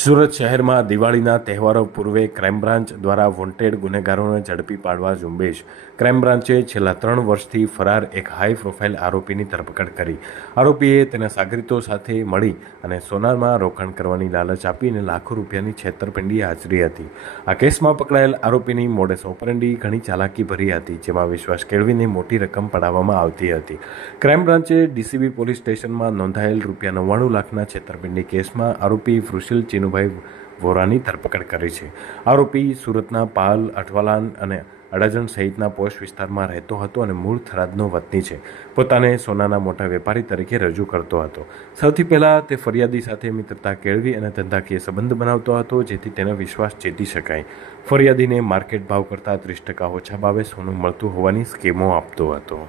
સુરત શહેરમાં દિવાળીના તહેવારો પૂર્વે ક્રાઇમ બ્રાન્ચ દ્વારા વોન્ટેડ ગુનેગારોને ઝડપી પાડવા ઝુંબેશ. ક્રાઇમ બ્રાન્ચે છેલ્લા ત્રણ વર્ષથી ફરાર એક હાઈ પ્રોફાઇલ આરોપીની ધરપકડ કરી. આરોપીએ તેના સાગરીતો સાથે મળી અને સોનામાં રોકાણ કરવાની લાલચ આપીને લાખો રૂપિયાની છેતરપિંડી હાજરી હતી. આ કેસમાં પકડાયેલ આરોપીની મોડેસ ઓપરેન્ડી ઘણી ચાલાકી ભરી હતી, જેમાં વિશ્વાસ કેળવીને મોટી રકમ પડાવવામાં આવતી હતી. ક્રાઇમ બ્રાન્ચે ડીસીબી પોલીસ સ્ટેશનમાં નોંધાયેલ રૂપિયા નવ્વાણું લાખના છેતરપિંડી કેસમાં આરોપી વૃષિલ ચીનુભાઈ વોરાની ધરપકડ કરી છે. આરોપી સુરતના પાલ, અઠવાલાન અને અડાજણ સહિતના પોશ વિસ્તારમાં રહેતો હતો અને મૂળ થરાદનો વતની છે. પોતાને સોનાના મોટા વેપારી તરીકે રજૂ કરતો હતો. સૌથી પહેલાં તે ફરિયાદી સાથે મિત્રતા કેળવી અને ધંધાકીય સંબંધ બનાવતો હતો, જેથી તેનો વિશ્વાસ જીતી શકાય. ફરિયાદીને માર્કેટ ભાવ કરતાં ત્રીસ ટકા ઓછા ભાવે સોનું મળતું હોવાની સ્કીમો આપતો હતો.